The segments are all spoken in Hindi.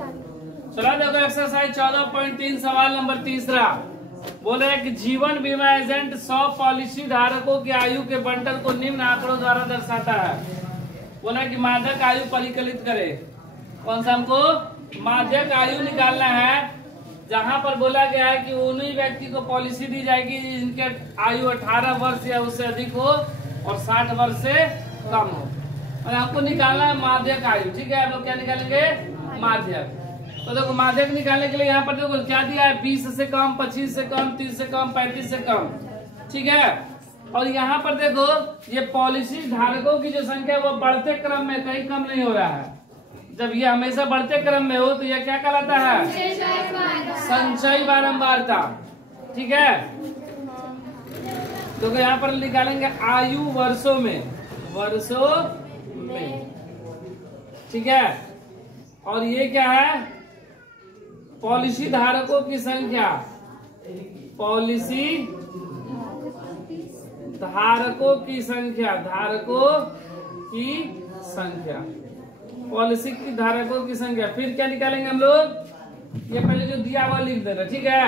चला देखो एक्सरसाइज 14.3 सवाल नंबर तीसरा। बोले कि जीवन बीमा एजेंट 100 पॉलिसी धारकों की आयु के बंटल को निम्न आंकड़ों द्वारा दर्शाता है। बोला कि माध्यक आयु परिकलित करे। कौन सा हमको माध्यक आयु निकालना है, जहां पर बोला गया है कि उन्हीं व्यक्ति को पॉलिसी दी जाएगी जिनके आयु 18 वर्ष या उससे अधिक हो और 60 वर्ष से कम हो। और हमको निकालना है माध्यक आयु। ठीक है, आप लोग क्या निकालेंगे? माध्यक। तो देखो माध्यक निकालने के लिए यहाँ पर देखो क्या दिया है, 20 से कम, 25 से कम, 30 से कम, 35 से कम। ठीक है, और यहाँ पर देखो ये पॉलिसी धारकों की जो संख्या है वो बढ़ते क्रम में, कहीं कम नहीं हो रहा है। जब ये हमेशा बढ़ते क्रम में हो तो यह क्या कहलाता है? संचयी बारंबारता। ठीक है, तो यहाँ पर निकालेंगे आयु वर्षों में, वर्षों में। ठीक है, और ये क्या है? पॉलिसी धारकों की संख्या, पॉलिसी धारकों की संख्या, धारकों की संख्या, पॉलिसी की धारकों की संख्या। फिर क्या निकालेंगे हम लोग? ये पहले जो दिया हुआ लिख देना। ठीक है,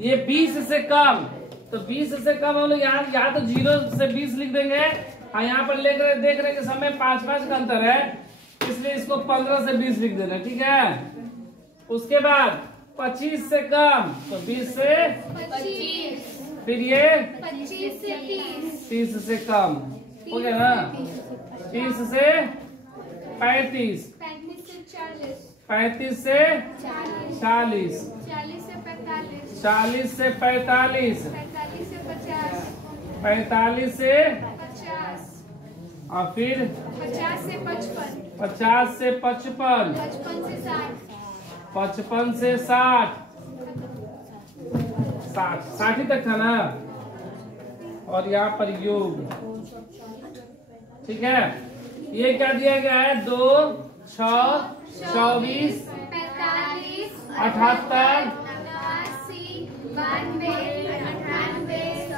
ये 20 से कम, तो 20 से कम हम लोग यहाँ तो 0 से 20 लिख देंगे। हाँ, यहाँ पर देख रहे कि समय 5-5 का अंतर है, इसलिए इसको 15 से 20 लिख देना। ठीक है, उसके बाद 25 से कम तो 20 से 25, फिर ये 25 से 30, 30 से कम हो गया ना, 30 से 35, 35 से 40, 35 से 40, 40, 40 से 45, 40 से 45, 45 से 50, 45 से 50, और फिर 50 से 55, 50 से 55, 55 से 60, 55 से 60, 60 ही तक था ना। और यहाँ पर योग। ठीक है, ये क्या दिया गया है? 2, 6, 24, 45, 78, 89, 92, 98,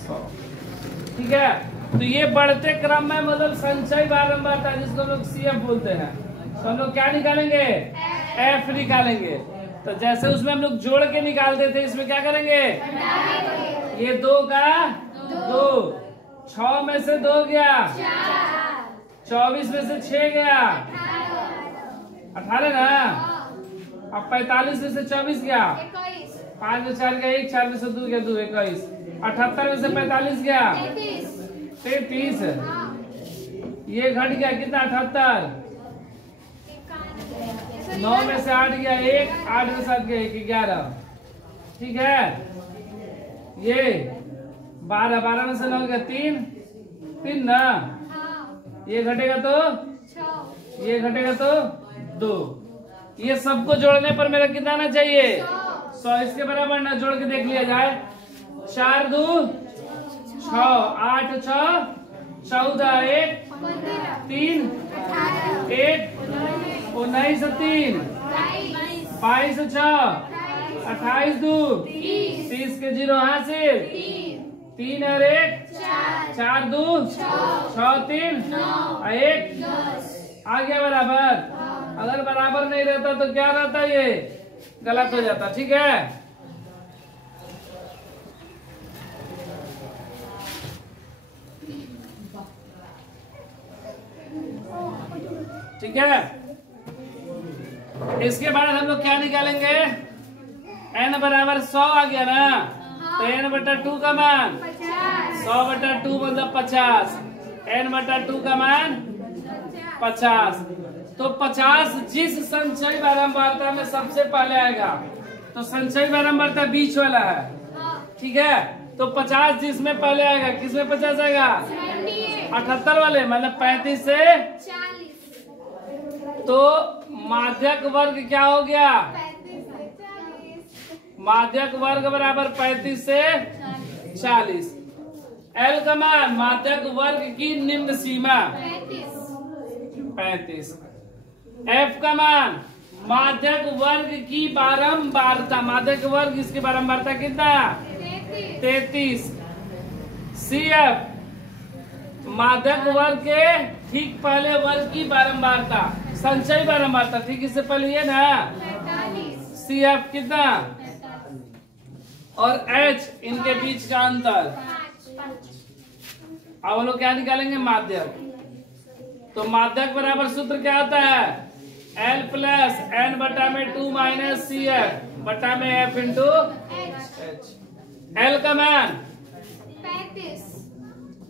100। ठीक है, तो ये बढ़ते क्रम में मतलब संचयी बारंबारता, जिसको हम लोग CF बोलते हैं। तो हम लोग क्या निकालेंगे? F निकालेंगे। तो जैसे उसमें हम लोग जोड़ के निकालते थे, इसमें क्या करेंगे? ये 2 का 2, 6 में से 2 गया, 24 में से 6 गया, 18 ना। अब 45 में से 24 गया, 5 में 4 गया 1, 4 में से 2 गया 2, 21, 78 में से 45 गया 33, ये घट गया कितना? 78, 9 में से 8 गया 1, 8 में 7 गया 1, 11। ठीक है, ये 12, 12 में से 9 गया 3, 3 ना। ये घटेगा तो, ये घटेगा तो 2। ये सबको जोड़ने पर मेरा कितना आना चाहिए? 100। इसके बराबर ना, जोड़ के देख लिया जाए। 4 2 6, 8 6 14, 1 3 1 19 से 3, 22 से 6, 28 2 30 के 0 हासिल, 3 और 1 4 2 6 3 1 आ गया बराबर। अगर बराबर नहीं रहता तो क्या रहता? ये गलत हो जाता। ठीक है, ठीक है। इसके बाद हम लोग क्या निकालेंगे? n बराबर 100 आ गया ना, तो n/2 का मान 100/2 मतलब 50, n/2 का मान 50। तो 50 जिस संचयी बारंबारता में सबसे पहले आएगा, तो संचयी बारंबारता बीच वाला है। ठीक है, तो 50 जिसमें पहले आएगा, किसमें 50 आएगा? 78 वाले, मतलब 35 से 40। तो माध्यक वर्ग क्या हो गया? माध्यक वर्ग बराबर 35 से 40। L का मान माध्यक वर्ग की निम्न सीमा 35। F का मान माध्यक वर्ग की बारंबारता, माध्यक वर्ग इसकी बारंबारता कितना? 33। CF माध्यक वर्ग के ठीक पहले वर्ग की बारंबारता, संचयी बारंबार था, ठीक। इससे पहले ये ना 45 CF कितना और H इनके बीच का अंतर। 5 अब हम लोग क्या निकालेंगे? माध्यक। तो माध्यक बराबर सूत्र क्या होता है? L प्लस N बटा में 2 माइनस CF बटा में F इंटू H। L का मान 35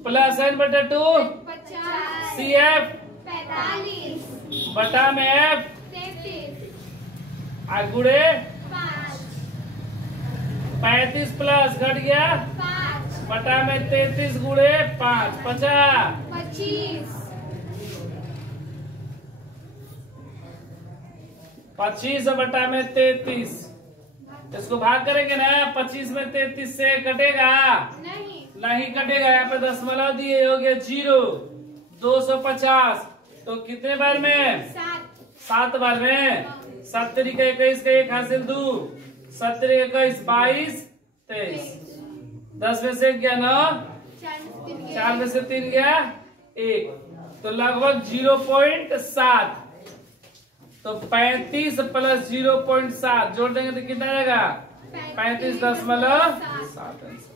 प्लस N बटा 2 50 CF 45 बटा में F 33 गुड़े 5 35 प्लस घट गया 5 बटा में 33 गुड़े 5 50 25 25 बटा में 33। इसको भाग करेंगे ना, 25 में 33 से कटेगा नहीं कटेगा। यहाँ पे दशमलव दिए, हो गया 0। 250 तो कितने बार में? 7 बार में। 7 तरीका 21 का 1 हासिल 2, 7 तरीका 21 22 23। 10 में से 1 गया 9, 4 में से 3 गया 1, तो लगभग 0.7। तो 35 प्लस 0.7 जोड़ देंगे तो कितना आएगा? 35.7 आंसर।